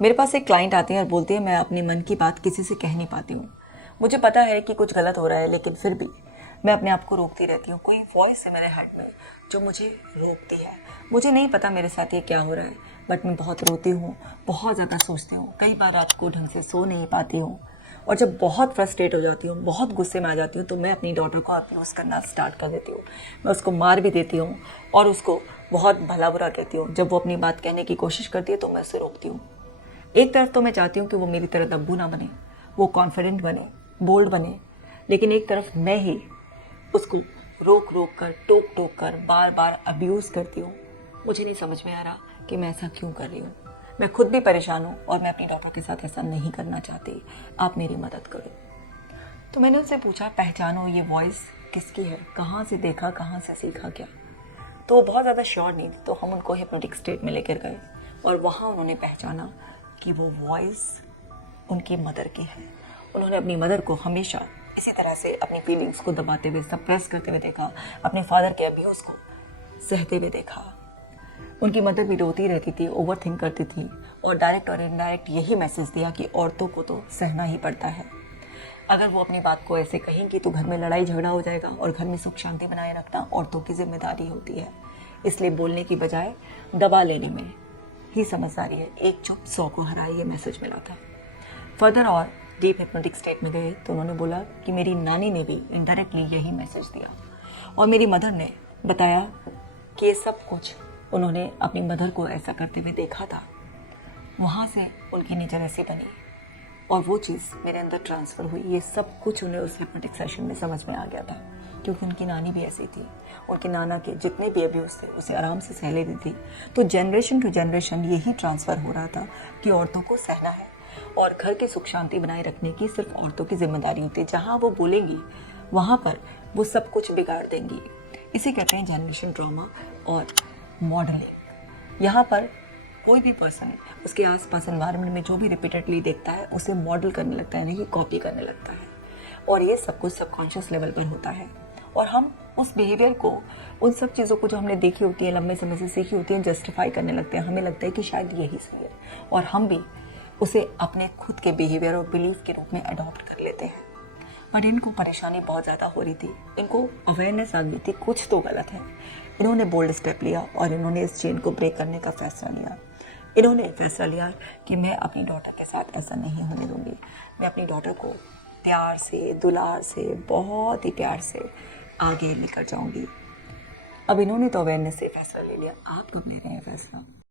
मेरे पास एक क्लाइंट आती है और बोलती है मैं अपनी मन की बात किसी से कह नहीं पाती हूँ। मुझे पता है कि कुछ गलत हो रहा है, लेकिन फिर भी मैं अपने आप को रोकती रहती हूँ। कोई वॉइस है मेरे हार्ट में जो मुझे रोकती है। मुझे नहीं पता मेरे साथ ये क्या हो रहा है, बट मैं बहुत रोती हूँ, बहुत ज़्यादा सोचती हूँ। कई बार रात को ढंग से सो नहीं पाती हूँ, और जब बहुत फ्रस्ट्रेट हो जाती हूँ, बहुत गुस्से में आ जाती हूँ, तो मैं अपनी डॉटर को अब्यूज़ करना स्टार्ट कर देती हूँ। मैं उसको मार भी देती हूँ और उसको बहुत भला बुरा कहती हूँ। जब वो अपनी बात कहने की कोशिश करती है तो मैं उसे रोकती हूँ। एक तरफ तो मैं चाहती हूँ कि वो मेरी तरह दब्बू ना बने, वो कॉन्फिडेंट बने, बोल्ड बने, लेकिन एक तरफ मैं ही उसको रोक रोक कर, टोक टोक कर, बार बार अब्यूज़ करती हूँ। मुझे नहीं समझ में आ रहा कि मैं ऐसा क्यों कर रही हूँ। मैं खुद भी परेशान हूँ और मैं अपनी डॉटर के साथ ऐसा नहीं करना चाहती। आप मेरी मदद करो। तो मैंने उनसे पूछा, पहचानो ये वॉइस किसकी है, कहाँ से देखा, कहाँ से सीखा क्या? तो वो बहुत ज़्यादा श्योर नहीं थी, तो हम उनको हिप्नोटिक स्टेट में लेकर गए और वहाँ उन्होंने पहचाना कि वो वॉइस उनकी मदर की है। उन्होंने अपनी मदर को हमेशा इसी तरह से अपनी फीलिंग्स को दबाते हुए, सप्रेस करते हुए देखा, अपने फादर के अब्यूज़ को सहते हुए देखा। उनकी मदर भी रोती रहती थी, ओवर थिंक करती थी और डायरेक्ट और इनडायरेक्ट यही मैसेज दिया कि औरतों को तो सहना ही पड़ता है। अगर वो अपनी बात को ऐसे कहेंगी तो घर में लड़ाई झगड़ा हो जाएगा और घर में सुख शांति बनाए रखना औरतों की जिम्मेदारी होती है। इसलिए बोलने की बजाय दबा लेने में ही समझदारी है। एक चुप 100 को हराए, ये मैसेज मिला था। फर्दर और डीप हिप्नोटिक स्टेट में गए तो उन्होंने बोला कि मेरी नानी ने भी इनडायरेक्टली यही मैसेज दिया और मेरी मदर ने बताया कि ये सब कुछ उन्होंने अपनी मदर को ऐसा करते हुए देखा था। वहाँ से उनकी नेचर ऐसी बनी और वो चीज़ मेरे अंदर ट्रांसफ़र हुई। ये सब कुछ उन्हें उस हिप्नोटिक सेशन में समझ में आ गया था, क्योंकि उनकी नानी भी ऐसी थी। उनकी नाना के जितने भी अब्यूज़ थे उसे आराम से सह लेती थी। तो जनरेशन टू जनरेशन यही ट्रांसफ़र हो रहा था कि औरतों को सहना है और घर की सुख शांति बनाए रखने की सिर्फ औरतों की जिम्मेदारी होती है। जहाँ वो बोलेंगी वहाँ पर वो सब कुछ बिगाड़ देंगी। इसे कहते हैं जनरेशन ट्रॉमा और मॉडलिंग। यहाँ पर कोई भी पर्सन उसके आसपास एनवायरनमेंट में जो भी रिपीटेडली देखता है उसे मॉडल करने लगता है, नहीं कॉपी करने लगता है। और ये सब कुछ सबकॉन्शियस लेवल पर होता है और हम उस बिहेवियर को, उन सब चीज़ों को जो हमने देखी होती है, लंबे समय से सीखी होती है, जस्टिफाई करने लगते हैं। हमें लगता है कि शायद यही सही है और हम भी उसे अपने खुद के बिहेवियर और बिलीफ के रूप में अडॉप्ट कर लेते हैं। बट इनको परेशानी बहुत ज़्यादा हो रही थी। इनको अवेयरनेस आ गई थी कुछ तो गलत है। इन्होंने बोल्ड स्टेप लिया और इन्होंने इस चेन को ब्रेक करने का फैसला लिया। इन्होंने फैसला लिया कि मैं अपनी डॉटर के साथ ऐसा नहीं होने दूंगी। मैं अपनी डॉटर को प्यार से, दुलार से, बहुत ही प्यार से आगे लेकर जाऊंगी। अब इन्होंने तो अवेयरनेस से फैसला ले लिया। आप कब ले रहे हैं फैसला?